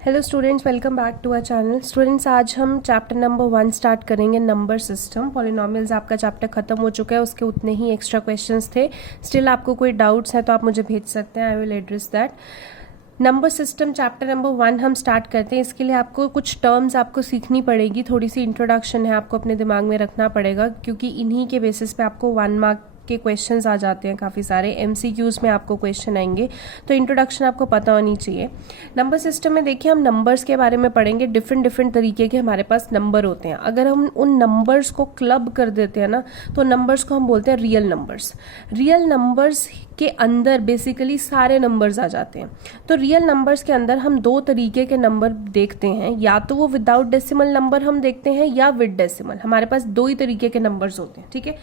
Hello students, welcome back to our channel. Students, आज हम chapter number 1 start करेंगे, number system. Polynomials आपका chapter खत्म हो चुका है, उसके उतने ही एक्स्ट्रा क्वेश्चंस थे। स्टिल आपको कोई डाउट्स हैं तो आप मुझे भेज सकते हैं, I will address that. Number system chapter number 1 हम स्टार्ट करते हैं। इसके लिए आपको कुछ टर्म्स आपको सीखनी पड़ेगी, थोड़ी सी इंट्रोडक्शन है, आपको अपने दिमाग में रखना पड़ेगा, क्योंकि इन्हीं के बेसिस पे आपको 1 मार्क के क्वेश्चंस आ जाते हैं। काफ़ी सारे एमसीक्यूज में आपको क्वेश्चन आएंगे, तो इंट्रोडक्शन आपको पता होनी चाहिए। नंबर सिस्टम में देखिए, हम नंबर्स के बारे में पढ़ेंगे। डिफरेंट तरीके के हमारे पास नंबर होते हैं। अगर हम उन नंबर्स को क्लब कर देते हैं ना, तो नंबर्स को हम बोलते हैं रियल नंबर्स। रियल नंबर्स के अंदर बेसिकली सारे नंबर्स आ जाते हैं। तो रियल नंबर्स के अंदर हम दो तरीके के नंबर देखते हैं, या तो वो विदाउट डेसिमल नंबर हम देखते हैं या विद डेसिमल। हमारे पास दो ही तरीके के नंबर्स होते हैं, ठीक है।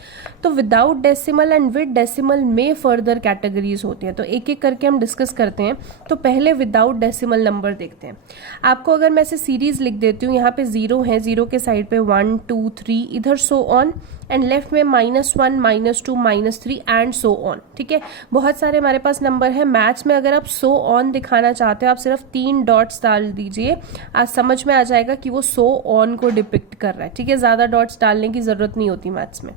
तो without decimal and with decimal में फर्दर कैटेगरीज होती हैं, तो एक एक करके हम डिस्कस करते हैं। तो पहले विदाउट डेसिमल नंबर देखते हैं। आपको अगर मैं ऐसे सीरीज लिख देती हूँ, यहाँ पे 0 है, 0 के साइड पे 1 2 3, इधर सो ऑन, एंड लेफ्ट में -1 -2 -3 एंड सो ऑन, ठीक है। बहुत सारे हमारे पास नंबर है। मैथ्स में अगर आप सो ऑन दिखाना चाहते हो, आप सिर्फ 3 डॉट्स डाल दीजिए, आज समझ में आ जाएगा कि वो सो ऑन को डिपिक्ट कर रहा है, ठीक है। ज्यादा डॉट्स डालने की जरूरत नहीं होती मैथ्स में।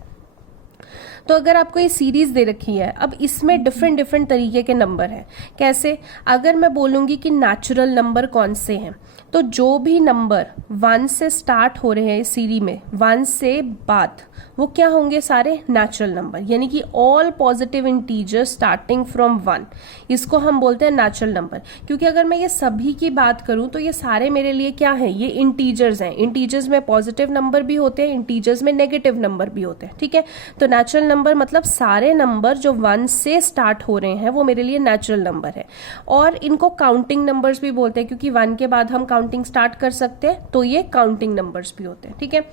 तो अगर आपको ये सीरीज दे रखी है, अब इसमें डिफरेंट तरीके के नंबर हैं। कैसे? अगर मैं बोलूंगी कि नेचुरल नंबर कौन से हैं, तो जो भी नंबर 1 से स्टार्ट हो रहे हैं इस सीरीज में, 1 से बाद, वो क्या होंगे? सारे नेचुरल नंबर, यानी कि all positive integers starting from 1, इसको हम बोलते हैं नेचुरल नंबर। क्योंकि अगर मैं ये सभी की बात करूं तो ये सारे मेरे लिए क्या है? ये इंटीजर्स हैं। इंटीजर्स में पॉजिटिव नंबर भी होते हैं, इंटीजर्स में नेगेटिव नंबर भी होते हैं, ठीक है। तो नेचुरल नंबर मतलब सारे नंबर जो 1 से स्टार्ट हो रहे हैं वो मेरे लिए नेचुरल नंबर है। और इनको काउंटिंग नंबर्स भी बोलते हैं, क्योंकि 1 के बाद हम काउंटिंग स्टार्ट कर सकते हैं, तो ये काउंटिंग नंबर्स भी होते हैं, ठीक है।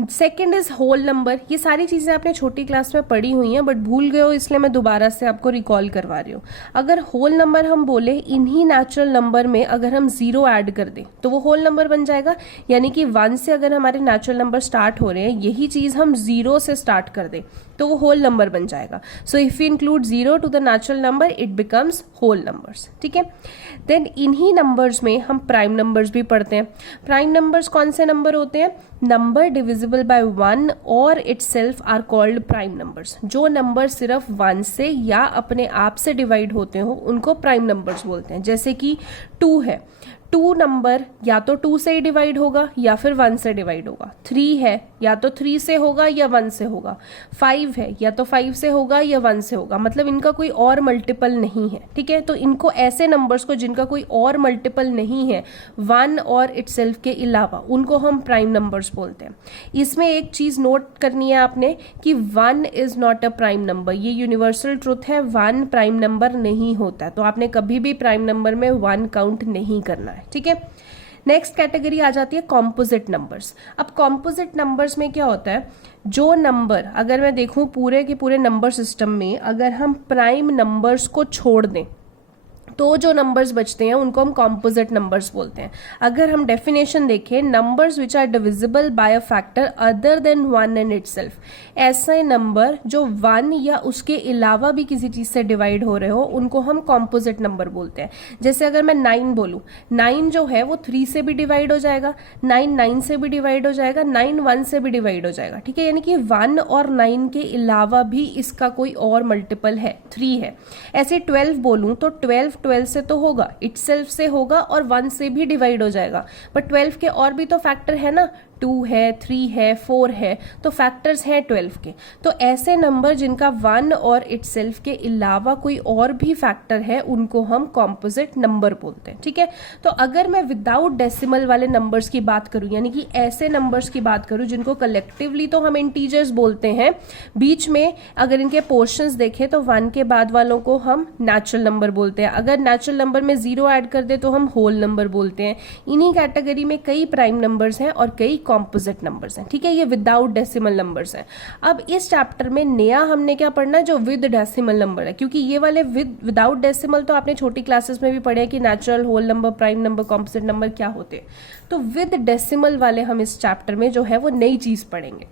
Second is whole number. ये सारी चीजें आपने छोटी क्लास में पढ़ी हुई हैं, बट भूल गए हो, इसलिए मैं दोबारा से आपको रिकॉल करवा रही हूँ। अगर होल नंबर हम बोले, इन्हीं नेचुरल नंबर में अगर हम 0 ऐड कर दें तो वो होल नंबर बन जाएगा। यानी कि 1 से अगर हमारे नेचुरल नंबर स्टार्ट हो रहे हैं, यही चीज हम 0 से स्टार्ट कर दें तो वो होल नंबर बन जाएगा। So if you include 0 to the natural number, it becomes whole numbers, ठीक है। देन इन्हीं नंबर्स में हम प्राइम नंबर्स भी पढ़ते हैं। प्राइम नंबर्स कौन से नंबर होते हैं? नंबर डिविजिबल बाय 1 और itself are called prime numbers. जो नंबर सिर्फ 1 से या अपने आप से डिवाइड होते हो उनको प्राइम नंबर्स बोलते हैं। जैसे कि 2 है, 2 नंबर या तो 2 से ही डिवाइड होगा या फिर 1 से डिवाइड होगा। 3 है, या तो 3 से होगा या 1 से होगा। 5 है, या तो 5 से होगा या 1 से होगा। मतलब इनका कोई और मल्टीपल नहीं है, ठीक है। तो इनको, ऐसे नंबर्स को जिनका कोई और मल्टीपल नहीं है 1 और इटसेल्फ के अलावा, उनको हम प्राइम नंबर्स बोलते हैं। इसमें एक चीज नोट करनी है आपने कि 1 is not a prime number. ये यूनिवर्सल ट्रुथ है, 1 प्राइम नंबर नहीं होता है। तो आपने कभी भी प्राइम नंबर में 1 काउंट नहीं करना है, ठीक है। नेक्स्ट कैटेगरी आ जाती है कॉम्पोजिट नंबर्स। अब कॉम्पोजिट नंबर्स में क्या होता है? जो नंबर, अगर मैं देखूं पूरे के पूरे नंबर सिस्टम में, अगर हम प्राइम नंबर्स को छोड़ दें तो जो नंबर्स बचते हैं उनको हम कॉम्पोजिट नंबर्स बोलते हैं। अगर हम डेफिनेशन देखें, numbers which are divisible by a factor other than 1 and itself, ऐसे नंबर जो 1 या उसके अलावा भी किसी चीज से डिवाइड हो रहे हो, उनको हम कॉम्पोजिट नंबर बोलते हैं। जैसे अगर मैं 9 बोलूं, 9 जो है वो 3 से भी डिवाइड हो जाएगा, 9 9 से भी डिवाइड हो जाएगा, 9 1 से भी डिवाइड हो जाएगा, ठीक है। यानी कि 1 और 9 के अलावा भी इसका कोई और मल्टीपल है, 3 है। ऐसे 12 बोलूं तो 12 से तो होगा, इटसेल्फ से होगा और 1 से भी डिवाइड हो जाएगा। बट 12 के और भी तो फैक्टर है ना, 2 है, 3 है, 4 है, तो फैक्टर्स हैं 12 के। तो ऐसे नंबर जिनका 1 और इटसेल्फ के अलावा कोई और भी फैक्टर है, उनको हम कॉम्पोजिट नंबर बोलते हैं, ठीक है। तो अगर मैं विदाउट डेसिमल वाले नंबर्स की बात करूं, यानी कि ऐसे नंबर्स की बात करूं जिनको कलेक्टिवली तो हम इंटीजर्स बोलते हैं, बीच में अगर इनके पोर्शंस देखें तो 1 के बाद वालों को हम नेचुरल नंबर बोलते हैं। अगर नेचुरल नंबर में 0 ऐड कर दे तो हम होल नंबर बोलते हैं। इन्हीं कैटेगरी में कई प्राइम नंबर्स हैं और कई कॉम्पोजिट नंबर्स हैं, ठीक है, ये विदाउट डेसिमल नंबर्स हैं। अब इस चैप्टर में नया हमने क्या पढ़ना है, जो विद डेसिमल नंबर है, क्योंकि ये वाले विदाउट डेसिमल तो आपने छोटी क्लासेस में भी पढ़े कि natural, whole number, prime number, composite number क्या होते हैं। तो विद डेसिमल वाले हम इस चैप्टर में जो है वो नई चीज पढ़ेंगे।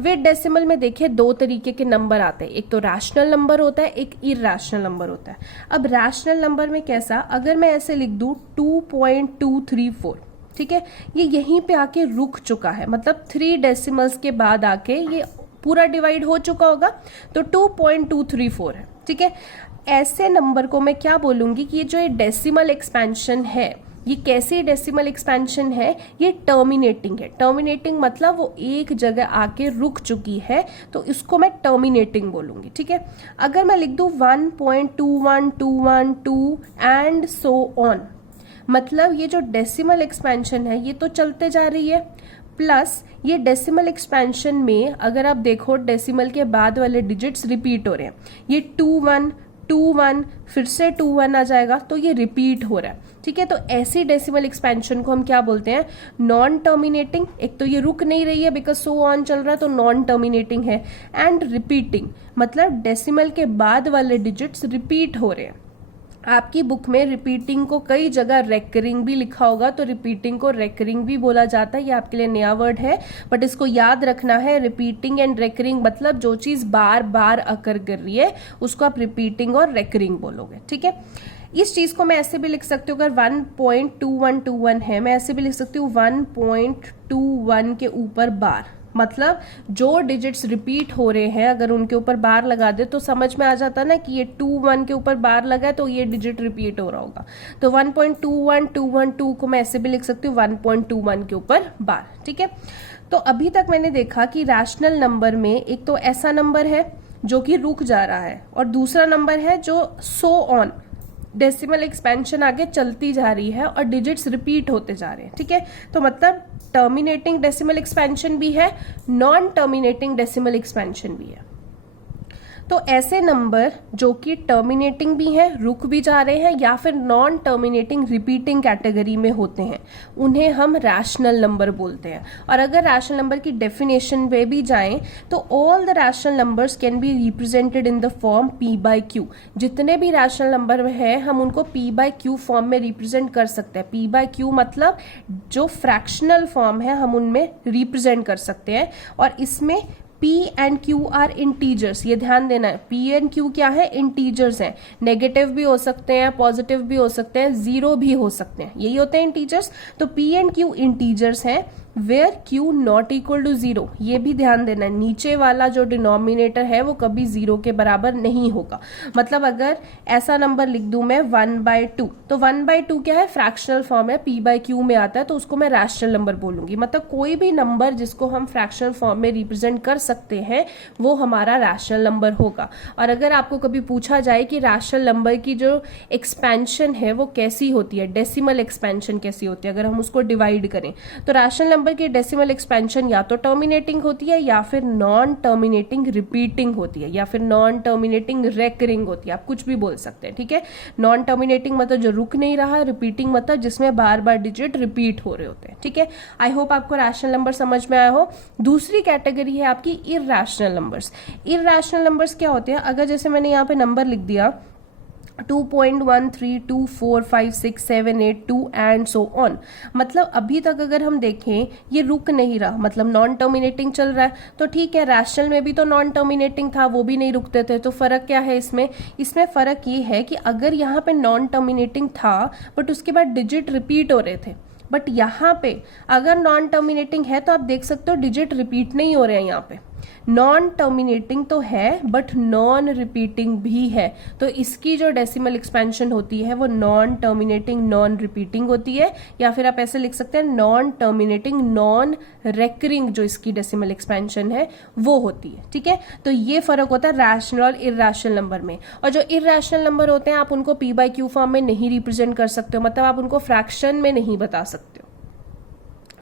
विद डेसिमल में देखिए दो तरीके के नंबर आते हैं, एक तो रैशनल नंबर होता है, एक इरैशनल नंबर होता है। अब रैशनल नंबर में कैसा, अगर मैं ऐसे लिख दूं 2.234, ठीक है, ये यहीं पे आके रुक चुका है, मतलब 3 डेसिमल्स के बाद आके ये पूरा डिवाइड हो चुका होगा, तो 2.234 है, ठीक है। ऐसे नंबर को मैं क्या बोलूंगी कि ये जो डेसिमल एक्सपेंशन है, ये कैसी डेसिमल एक्सपेंशन है, ये टर्मिनेटिंग है। टर्मिनेटिंग मतलब वो एक जगह आके रुक चुकी है, तो इसको मैं टर्मिनेटिंग बोलूंगी, ठीक है। अगर मैं लिख दूं 1.21212 एंड सो ऑन, मतलब ये जो डेसिमल एक्सपेंशन है ये तो चलते जा रही है, प्लस ये डेसिमल एक्सपेंशन में अगर आप देखो डेसिमल के बाद वाले डिजिट्स रिपीट हो रहे हैं, ये 2 1 फिर से 2 1 आ जाएगा, तो ये रिपीट हो रहा है, ठीक है। तो ऐसी डेसिमल एक्सपेंशन को हम क्या बोलते हैं, नॉन टर्मिनेटिंग। एक तो ये रुक नहीं रही है बिकॉज सो ऑन चल रहा है, तो नॉन टर्मिनेटिंग है। एंड रिपीटिंग मतलब डेसिमल के बाद वाले डिजिट्स रिपीट हो रहे हैं। आपकी बुक में रिपीटिंग को कई जगह रेकरिंग भी लिखा होगा, तो रिपीटिंग को रेकरिंग भी बोला जाता है, ये आपके लिए नया वर्ड है, बट इसको याद रखना है। रिपीटिंग एंड रेकरिंग मतलब जो चीज बार बार अकर कर रही है उसको आप रिपीटिंग और रेकरिंग बोलोगे, ठीक है। इस चीज को मैं ऐसे भी लिख सकती हूँ, अगर 1.2121 है, मैं ऐसे भी लिख सकती हूँ 1.21 के ऊपर बार, मतलब जो डिजिट्स रिपीट हो रहे हैं अगर उनके ऊपर बार लगा दे तो समझ में आ जाता ना कि ये 2 1 के ऊपर बार लगा है तो ये डिजिट रिपीट हो रहा होगा। तो 1.21212 को मैं ऐसे भी लिख सकती हूँ 1.21 के ऊपर बार, ठीक है। तो अभी तक मैंने देखा कि रैशनल नंबर में एक तो ऐसा नंबर है जो कि रुक जा रहा है, और दूसरा नंबर है जो सो ऑन, डेसिमल एक्सपेंशन आगे चलती जा रही है और डिजिट्स रिपीट होते जा रहे हैं, ठीक है। तो मतलब टर्मिनेटिंग डेसिमल एक्सपेंशन भी है, नॉन टर्मिनेटिंग डेसिमल एक्सपेंशन भी है। तो ऐसे नंबर जो कि टर्मिनेटिंग भी हैं, रुक भी जा रहे हैं, या फिर नॉन टर्मिनेटिंग रिपीटिंग कैटेगरी में होते हैं, उन्हें हम रैशनल नंबर बोलते हैं। और अगर रैशनल नंबर की डेफिनेशन में भी जाएं तो all the rational numbers can be represented in the form p/q। जितने भी रैशनल नंबर हैं हम उनको p/q फॉर्म में रिप्रेजेंट कर सकते हैं। p/q मतलब जो फ्रैक्शनल फॉर्म है हम उनमें रिप्रेजेंट कर सकते हैं, और इसमें P and Q are integers, ये ध्यान देना है। P एंड Q क्या है, इंटीजर्स हैं, नेगेटिव भी हो सकते हैं, पॉजिटिव भी हो सकते हैं, जीरो भी हो सकते हैं, यही होते हैं इंटीजर्स। तो P एंड Q इंटीजर्स हैं where Q not equal to 0, ये भी ध्यान देना है। नीचे वाला जो डिनोमिनेटर है वो कभी 0 के बराबर नहीं होगा। मतलब अगर ऐसा नंबर लिख दूं मैं 1/2, तो 1/2 क्या है, फ्रैक्शनल फॉर्म है, p/q में आता है, तो उसको मैं रैशनल नंबर बोलूंगी। मतलब कोई भी नंबर जिसको हम फ्रैक्शनल फॉर्म में रिप्रेजेंट कर सकते हैं वो हमारा रैशनल नंबर होगा। और अगर आपको कभी पूछा जाए कि रैशनल नंबर की जो एक्सपेंशन है वो कैसी होती है, डेसिमल एक्सपेंशन कैसी होती है, अगर हम उसको डिवाइड करें, तो रैशनल नंबर की डेसिमल एक्सपेंशन या तो टर्मिनेटिंग होती है, या फिर नॉन टर्मिनेटिंग रिपीटिंग होती है, या फिर नॉन टर्मिनेटिंग रेकरिंग होती है, आप कुछ भी बोल सकते हैं, ठीक है। नॉन टर्मिनेटिंग मतलब जो रुक नहीं रहा, रिपीटिंग मतलब जिसमें बार बार डिजिट रिपीट हो रहे होते हैं, ठीक है। आई होप आपको रैशनल नंबर समझ में आया हो। दूसरी कैटेगरी है आपकी इरैशनल नंबर्स। इरैशनल नंबर्स क्या होते हैं, अगर जैसे मैंने यहाँ पे नंबर लिख दिया 2.13245678 एंड सो ऑन, मतलब अभी तक अगर हम देखें ये रुक नहीं रहा, मतलब नॉन टर्मिनेटिंग चल रहा है। तो ठीक है, रैशनल में भी तो नॉन टर्मिनेटिंग था, वो भी नहीं रुकते थे, तो फर्क क्या है इसमें फर्क ये है कि अगर यहाँ पे नॉन टर्मिनेटिंग था बट उसके बाद डिजिट रिपीट हो रहे थे, बट यहाँ पे अगर नॉन टर्मिनेटिंग है तो आप देख सकते हो डिजिट रिपीट नहीं हो रहे हैं। यहाँ पे नॉन टर्मिनेटिंग तो है बट नॉन रिपीटिंग भी है, तो इसकी जो डेसिमल एक्सपेंशन होती है वो नॉन टर्मिनेटिंग नॉन रिपीटिंग होती है, या फिर आप ऐसे लिख सकते हैं नॉन टर्मिनेटिंग नॉन रेकरिंग, जो इसकी डेसिमल एक्सपेंशन है वो होती है, ठीक है। तो ये फर्क होता है रैशनल और इरैशनल नंबर में। और जो इरैशनल नंबर होते हैं आप उनको p/q फॉर्म में नहीं रिप्रेजेंट कर सकते हो, मतलब आप उनको फ्रैक्शन में नहीं बता सकते हो।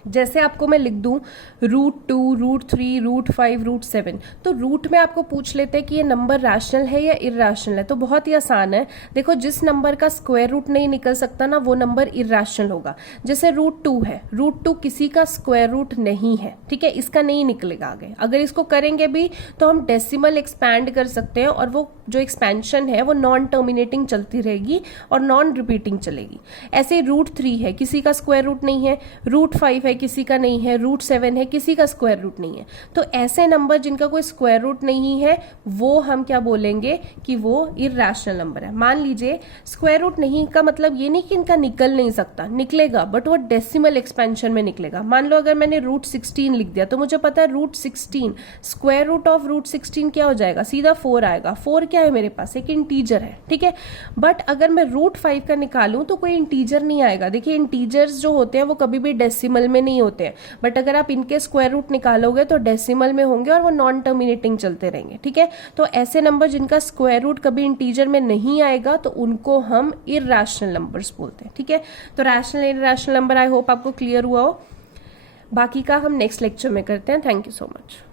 जैसे आपको मैं लिख दूं √2, √3, √5, √7, तो रूट में आपको पूछ लेते हैं कि ये नंबर रैशनल है या इरैशनल है, तो बहुत ही आसान है। देखो जिस नंबर का स्क्वायर रूट नहीं निकल सकता ना वो नंबर इरैशनल होगा। जैसे √2 है, √2 किसी का स्क्वायर रूट नहीं है, ठीक है, इसका नहीं निकलेगा आगे। अगर इसको करेंगे भी तो हम डेसिमल एक्सपैंड कर सकते हैं और वो जो एक्सपेंशन है वो नॉन टर्मिनेटिंग चलती रहेगी और नॉन रिपीटिंग चलेगी। ऐसे √3 है, किसी का स्क्वायर रूट नहीं है, √5 है, किसी का नहीं है, √7 है, किसी का स्क्वायर रूट नहीं है। तो ऐसे नंबर जिनका कोई स्क्वायर रूट नहीं है वो हम क्या बोलेंगे कि वो इरैशनल नंबर है। मान लीजिए स्क्वायर रूट नहीं का मतलब ये नहीं कि इनका निकल नहीं सकता, निकलेगा, बट वो डेसिमल एक्सपेंशन में निकलेगा। मान लो अगर मैंने √16 लिख दिया तो मुझे पता है √16 स्क्वायर रूट ऑफ √16 क्या हो जाएगा, सीधा 4 आएगा। 4 क्या है मेरे पास, एक इंटीजर है, ठीक है। बट अगर मैं √5 का निकालूं तो कोई इंटीजर नहीं आएगा। देखिए इंटीजर्स जो होते हैं वो कभी भी डेसिमल में नहीं होते हैं, बट अगर आप इनके स्क्वायर रूट निकालोगे तो डेसिमल में होंगे और वो नॉन टर्मिनेटिंग चलते रहेंगे, ठीक है। तो ऐसे नंबर जिनका स्क्वायर रूट कभी इंटीजर में नहीं आएगा तो उनको हम इरैशनल नंबर्स बोलते हैं, ठीक है। तो rational irrational number I hope आपको क्लियर हुआ हो। बाकी का हम नेक्स्ट लेक्चर में करते हैं। Thank you so much.